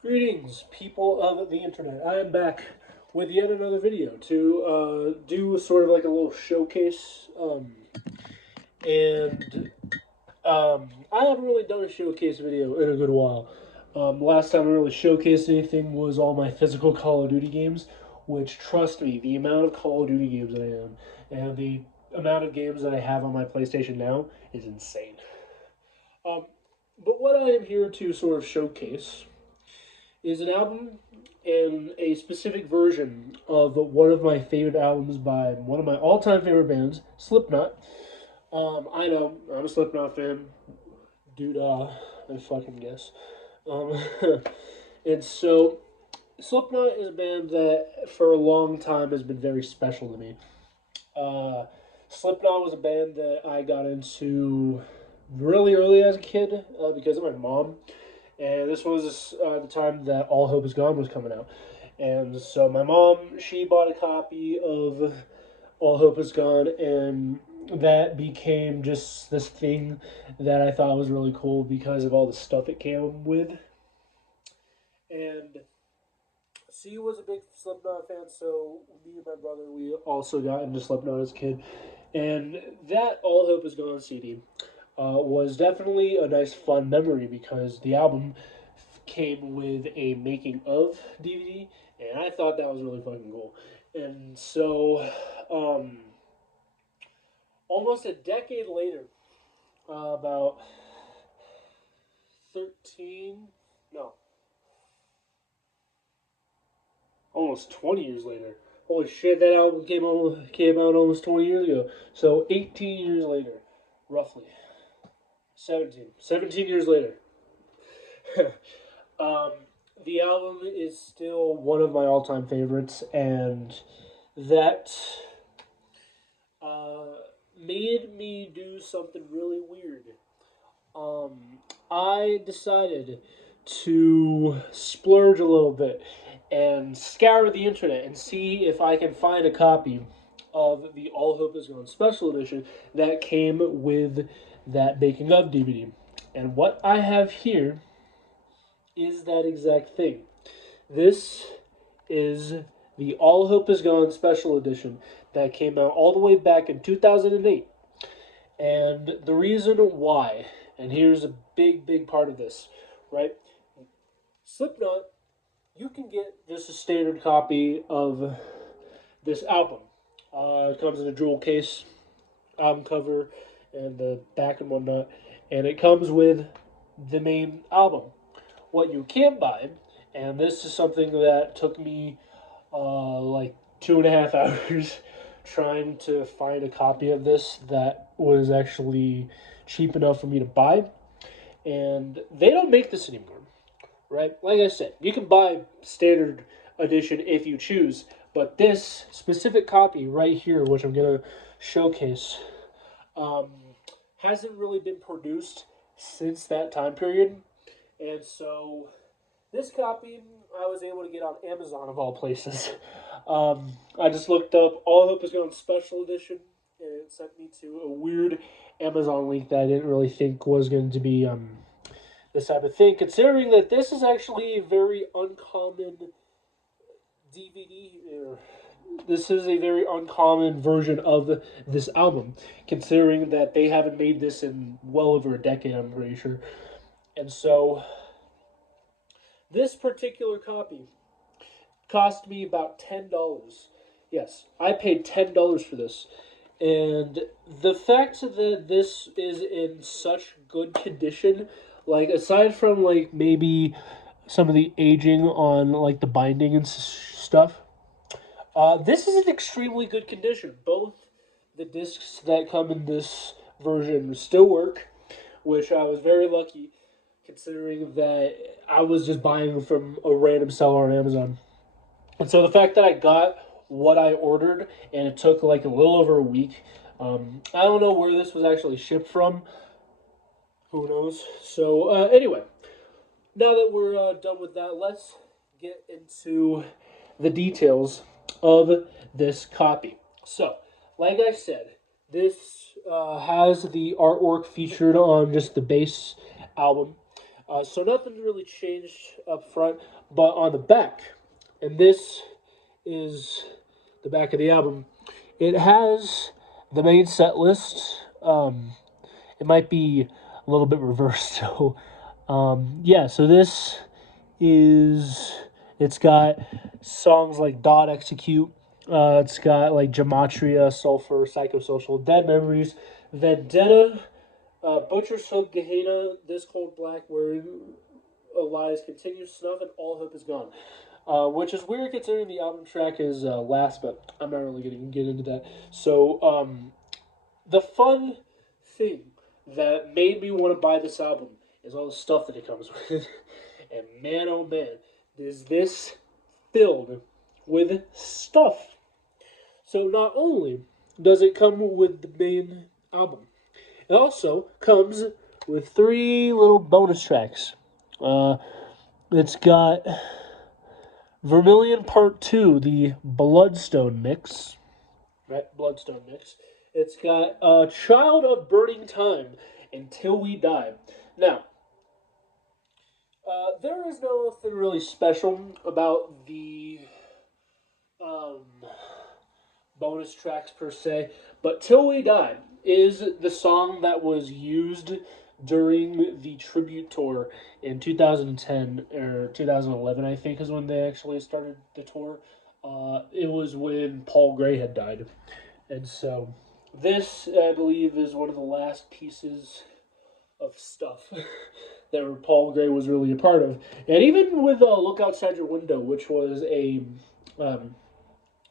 Greetings, people of the internet. I am back with yet another video to do sort of like a little showcase. And I haven't really done a showcase video in a good while. Last time I really showcased anything was all my physical Call of Duty games, which, trust me, the amount of Call of Duty games that I own and the amount of games that I have on my PlayStation now is insane. Um, but what I am here to sort of showcase is an album and a specific version of one of my favorite albums by one of my all-time favorite bands, Slipknot. I know I'm a Slipknot fan, dude. I fucking guess. Um, and so Slipknot is a band that for a long time has been very special to me. Uh, Slipknot was a band that I got into really early as a kid because of my mom. And this was the time that All Hope Is Gone was coming out. And so my mom, she bought a copy of All Hope Is Gone, and that became just this thing that I thought was really cool because of all the stuff it came with. And she was a big Slipknot fan, so me and my brother, we also got into Slipknot as a kid. And that All Hope Is Gone CD was definitely a nice fun memory because the album came with a making of DVD, and I thought that was really fucking cool. And so, almost a decade later, about 13, no, almost 20 years later. Holy shit, that album came out almost 20 years ago. So 18 years later, roughly. 17 years later. um, the album is still one of my all-time favorites, and that uh, made me do something really weird. I decided to splurge a little bit and scour the internet and see if I can find a copy of the All Hope Is Gone special edition that came with that making of DVD. And what I have here is that exact thing. This is the All Hope Is Gone special edition that came out all the way back in 2008. And the reason why, and here's a big part of this, right? Slipknot, you can get just a standard copy of this album. It comes in a jewel case, album cover, and the back and whatnot. And it comes with the main album. What you can buy, and this is something that took me like 2.5 hours trying to find a copy of this that was actually cheap enough for me to buy. And they don't make this anymore, right? Like I said, you can buy standard edition if you choose, but this specific copy right here, which I'm gonna showcase, um, hasn't really been produced since that time period. And so this copy I was able to get on Amazon of all places. I just looked up All Hope Is Gone Special Edition, and it sent me to a weird Amazon link that I didn't really think was going to be this type of thing, considering that this is actually a very uncommon DVD. This is a very uncommon version of this album, considering that they haven't made this in well over a decade, I'm pretty sure. And so this particular copy cost me about $10. Yes, I paid $10 for this. And the fact that this is in such good condition, like aside from like maybe some of the aging on like the binding and stuff, this is in extremely good condition. Both the discs that come in this version still work, which I was very lucky considering that I was just buying from a random seller on Amazon. And so the fact that I got what I ordered and it took like a little over a week, I don't know where this was actually shipped from. Who knows? So, anyway, now that we're done with that, let's get into the details of this copy. So, like I said, this has the artwork featured on just the base album. So nothing's really changed up front, but on the back, and this is the back of the album. It has the main set list. It might be a little bit reversed, so yeah. So this is it's got songs like Dot Execute. It's got like Gematria, Sulfur, Psychosocial, Dead Memories, Vendetta, Butcher's Hook, Gehenna, This Cold Black, Where Lies Continue, Snuff, and All Hope Is Gone. Which is weird considering the album track is last, but I'm not really going to get into that. So, the fun thing that made me want to buy this album is all the stuff that it comes with. And man, oh man, is this filled with stuff. So not only does it come with the main album, it also comes with 3 little bonus tracks. It's got Vermilion Part 2, the Bloodstone mix. Right, Bloodstone mix. It's got Child of Burning Time, Until We Die. Now, there is nothing really special about the um, bonus tracks per se, but Till We Die is the song that was used during the tribute tour in 2010 or 2011, I think, is when they actually started the tour. It was when Paul Gray had died. And so this, I believe, is one of the last pieces of stuff that Paul Gray was really a part of. And even with Look Outside Your Window, which was a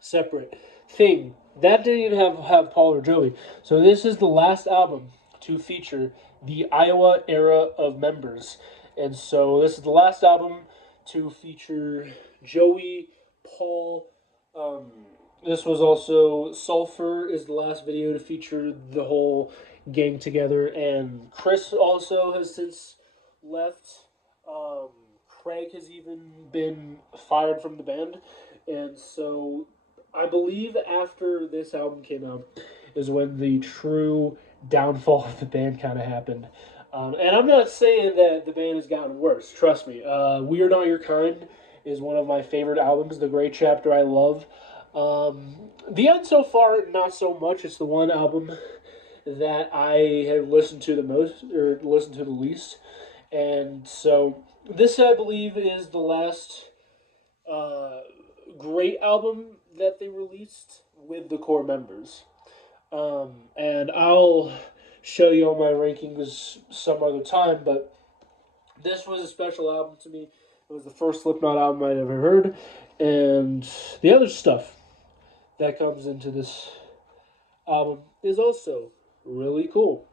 separate thing, that didn't even have Paul or Joey. So this is the last album to feature the Iowa era of members. And so this is the last album to feature Joey, Paul. This was also Sulfur is the last video to feature the whole gang together, and Chris also has since left. Craig has even been fired from the band, and so I believe after this album came out is when the true downfall of the band kind of happened. And I'm not saying that the band has gotten worse. Trust me. We Are Not Your Kind is one of my favorite albums. The Great Chapter I love. The End so far, not so much. It's the one album that I have listened to the most, or listened to the least. And so this, I believe, is the last great album that they released with the core members. And I'll show you all my rankings some other time, but this was a special album to me. It was the first Slipknot album I'd ever heard, and the other stuff that comes into this album is also really cool.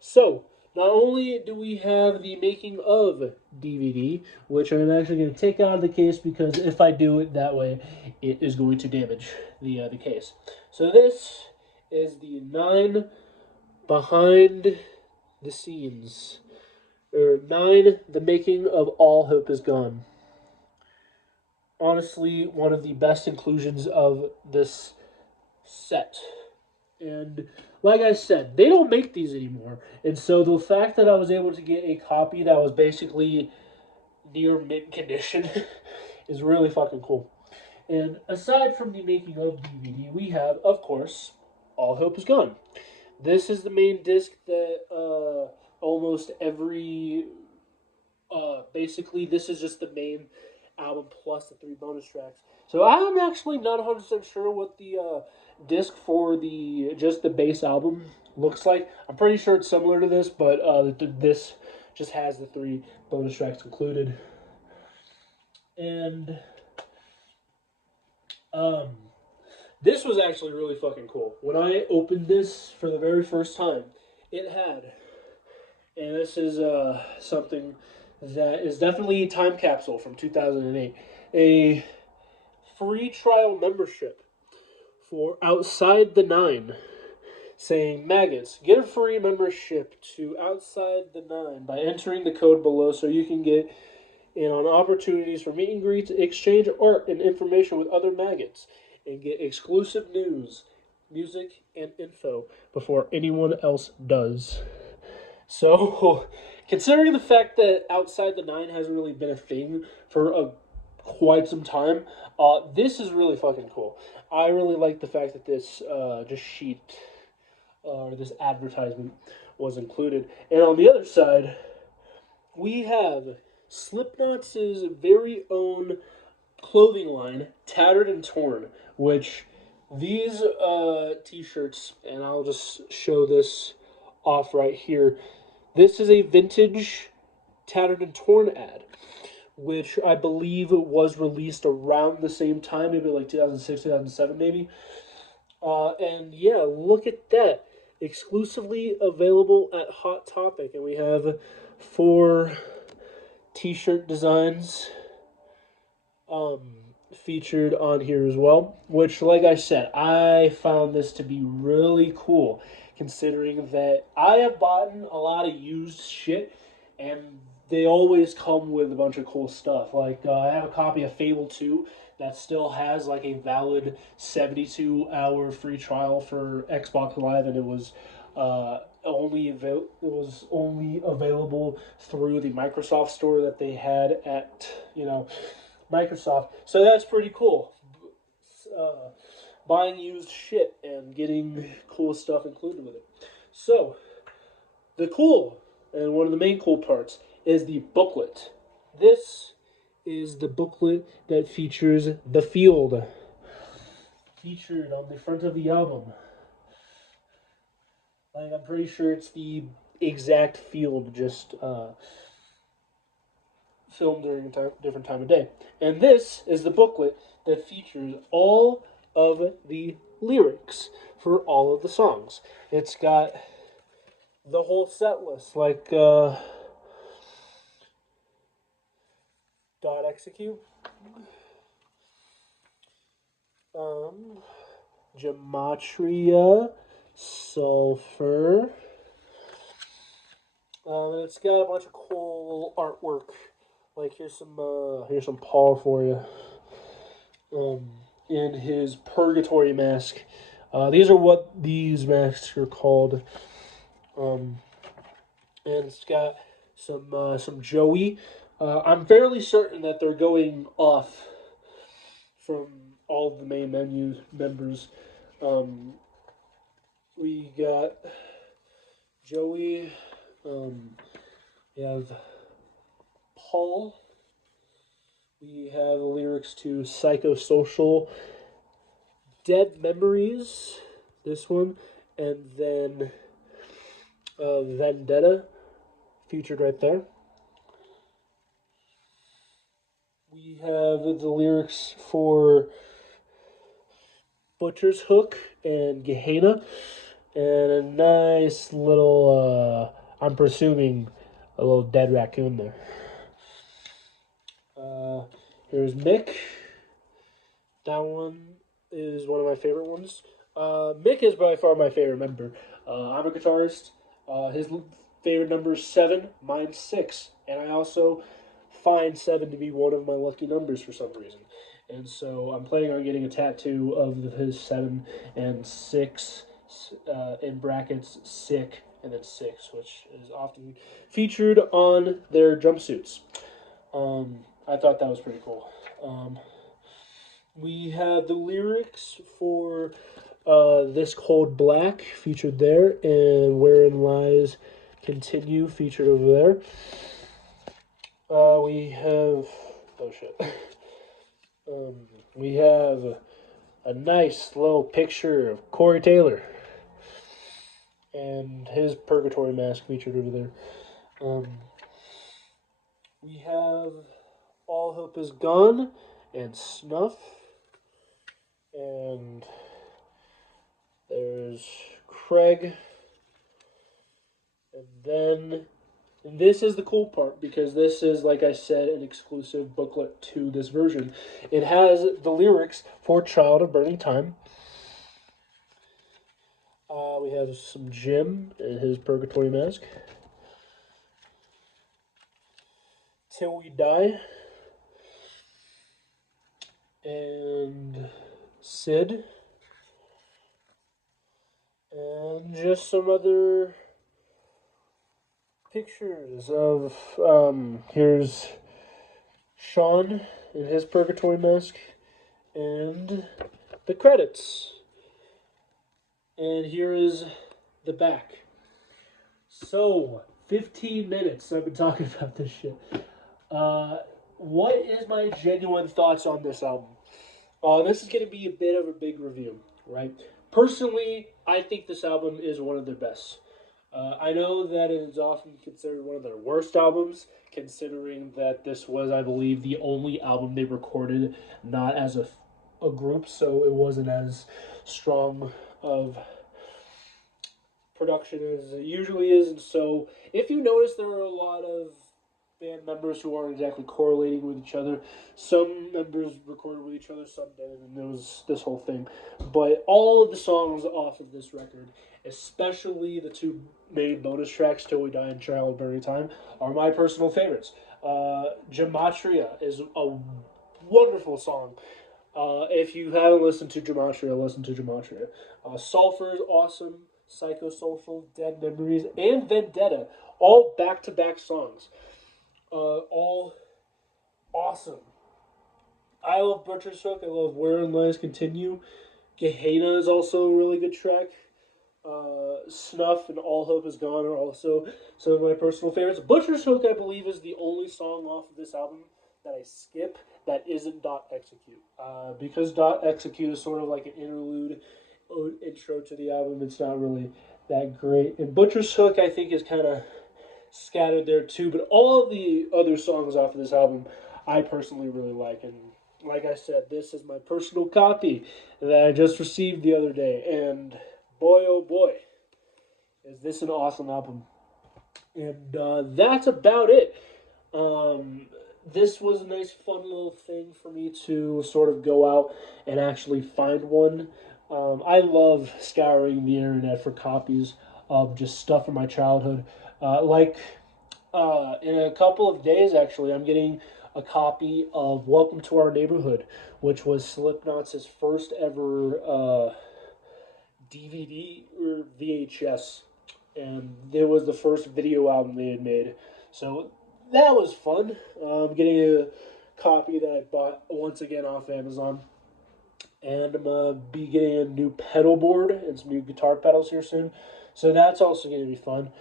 So, not only do we have the making of DVD, which I'm actually going to take out of the case because if I do it that way, it is going to damage the case. So this is the 9 behind the scenes, or 9 the making of All Hope Is Gone. Honestly, one of the best inclusions of this set. And like I said, they don't make these anymore. And so the fact that I was able to get a copy that was basically near mint condition is really fucking cool. And aside from the making of DVD, we have, of course, All Hope Is Gone. This is the main disc that almost every... basically, this is just the main album plus the 3 bonus tracks. So I'm actually not 100% sure what the disc for just the base album looks like. I'm pretty sure it's similar to this, but this just has the 3 bonus tracks included. And this was actually really fucking cool. When I opened this for the very first time, it had, and this is something that is definitely a time capsule from 2008, a free trial membership for Outside the Nine, saying, Maggots, get a free membership to Outside the Nine by entering the code below so you can get in on opportunities for meet and greets, exchange art and information with other maggots, and get exclusive news, music, and info before anyone else does. So, considering the fact that Outside the Nine hasn't really been a thing for quite some time, this is really fucking cool. I really like the fact that this just sheet or this advertisement was included. And on the other side, we have Slipknot's very own clothing line, Tattered and Torn, which these t-shirts, and I'll just show this off right here. This is a vintage Tattered and Torn ad, which I believe was released around the same time, maybe like 2006, 2007, maybe. And yeah, look at that. Exclusively available at Hot Topic. And we have 4 t-shirt designs featured on here as well. Which, like I said, I found this to be really cool, considering that I have bought a lot of used shit, and they always come with a bunch of cool stuff. Like, I have a copy of Fable 2 that still has like a valid 72-hour free trial for Xbox Live, and it was only available through the Microsoft store that they had at Microsoft. So that's pretty cool. Buying used shit and getting cool stuff included with it. So the cool and one of the main cool parts is the booklet. This is the booklet that features The Field, featured on the front of the album. Like, I'm pretty sure it's the exact field, just filmed during a different time of day. And this is the booklet that features all of the lyrics for all of the songs. It's got the whole set list, like Dot Execute, Gematria, Sulfur. And it's got a bunch of cool artwork. Like, here's some Paul for you. In his purgatory mask. These are what these masks are called. And it's got some Joey. I'm fairly certain that they're going off from all of the main menu members. We got Joey. We have Paul. We have the lyrics to Psychosocial, Dead Memories, this one, and then Vendetta, featured right there. We have the lyrics for Butcher's Hook and Gehenna, and a nice little, I'm presuming, a little dead raccoon there. Here's Mick. That one is one of my favorite ones. Mick is by far my favorite member. I'm a guitarist. His favorite number is 7, mine's 6. And I also find 7 to be one of my lucky numbers for some reason. And so I'm planning on getting a tattoo of his 7 and 6, in brackets, sick, and then 6, which is often featured on their jumpsuits. I thought that was pretty cool. We have the lyrics for This Cold Black featured there, and Wherein Lies Continue featured over there. We have, oh shit. We have a nice little picture of Corey Taylor and his purgatory mask featured over there. We have All Hope Is Gone and Snuff. And there's Craig. And then, and this is the cool part, because this is, like I said, an exclusive booklet to this version. It has the lyrics for Child of Burning Time. We have some Jim and his purgatory mask. Till We Die. And Sid. And just some other pictures of here's Sean in his purgatory mask and the credits. And here is the back. So, 15 minutes I've been talking about this shit. What is my genuine thoughts on this album? This is going to be a bit of a big review, right? Personally, I think this album is one of their best. I know that it is often considered one of their worst albums, considering that this was, I believe, the only album they recorded not as a group, so it wasn't as strong of production as it usually is. And so, if you notice, there are a lot of band members who aren't exactly correlating with each other. Some members recorded with each other, some didn't, and there was this whole thing. But all of the songs off of this record, especially the two main bonus tracks, Till We Die and Child Burning Time, are my personal favorites. Gematria is a wonderful song. If you haven't listened to Gematria, listen to Gematria. Sulfur is awesome. Psychosocial, Dead Memories, and Vendetta, all back-to-back songs. All awesome. I love Butcher's Hook. I love Wherein Lies Continue. Gehenna is also a really good track. Snuff and All Hope Is Gone are also some of my personal favorites. Butcher's Hook, I believe, is the only song off of this album that I skip that isn't Dot Execute. Because Dot Execute is sort of like an interlude intro to the album, it's not really that great. And Butcher's Hook, I think, is kind of scattered there too. But all of the other songs off of this album, I personally really like. And like I said, this is my personal copy that I just received the other day. And boy, oh boy, is this an awesome album. And that's about it. This was a nice, fun little thing for me to sort of go out and actually find one. I love scouring the internet for copies of just stuff from my childhood. In a couple of days, actually, I'm getting a copy of Welcome to Our Neighborhood, which was Slipknot's first ever DVD or VHS. And it was the first video album they had made. So that was fun. Getting a copy that I bought once again off Amazon. And I'm going to be getting a new pedal board and some new guitar pedals here soon. So that's also going to be fun.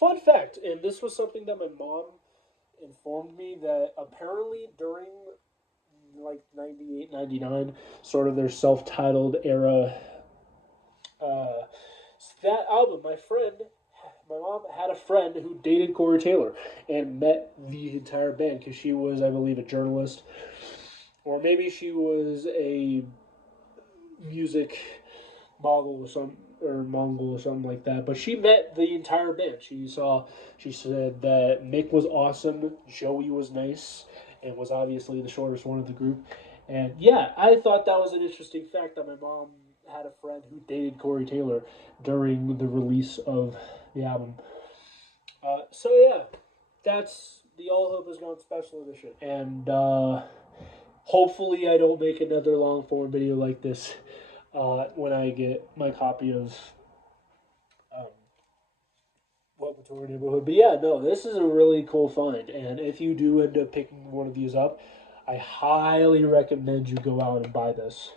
Fun fact, and this was something that my mom informed me, that apparently during like 98, 99, sort of their self-titled era, that album, my mom had a friend who dated Corey Taylor and met the entire band because she was, I believe, a journalist, or maybe she was a music mogul or Mongol or something like that. But she met the entire band. She said that Mick was awesome, Joey was nice, and was obviously the shortest one of the group. And yeah, I thought that was an interesting fact that my mom had a friend who dated Corey Taylor during the release of the album. So yeah, that's the All Hope Is Gone special edition. And hopefully I don't make another long form video like this when I get my copy of Welcome to Our Neighborhood. But yeah, no, this is a really cool find. And if you do end up picking one of these up, I highly recommend you go out and buy this.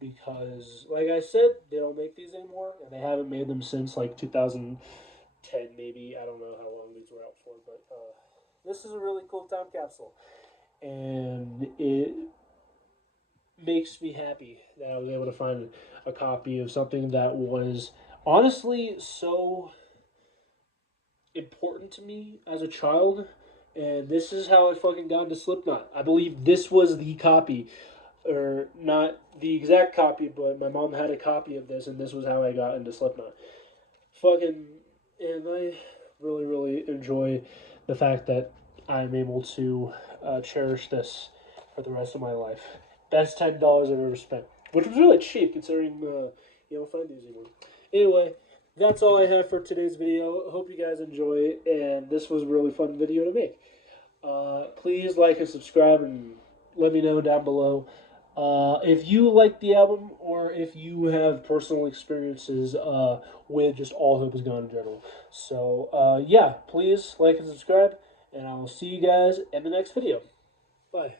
Because, like I said, they don't make these anymore. And they haven't made them since like 2010, maybe. I don't know how long these were out for. But this is a really cool time capsule. And it makes me happy that I was able to find a copy of something that was honestly so important to me as a child. And this is how I fucking got into Slipknot. I believe this was the copy, or not the exact copy, but my mom had a copy of this, and this was how I got into Slipknot. Fucking, and I really, really enjoy the fact that I'm able to cherish this for the rest of my life. Best $10 I've ever spent, which was really cheap considering you don't find these anymore. Anyway, that's all I have for today's video. Hope you guys enjoy, and this was a really fun video to make. Please like and subscribe, and let me know down below If you like the album, or if you have personal experiences with just All Hope Is Gone in general. So, yeah, please like and subscribe, and I will see you guys in the next video. Bye.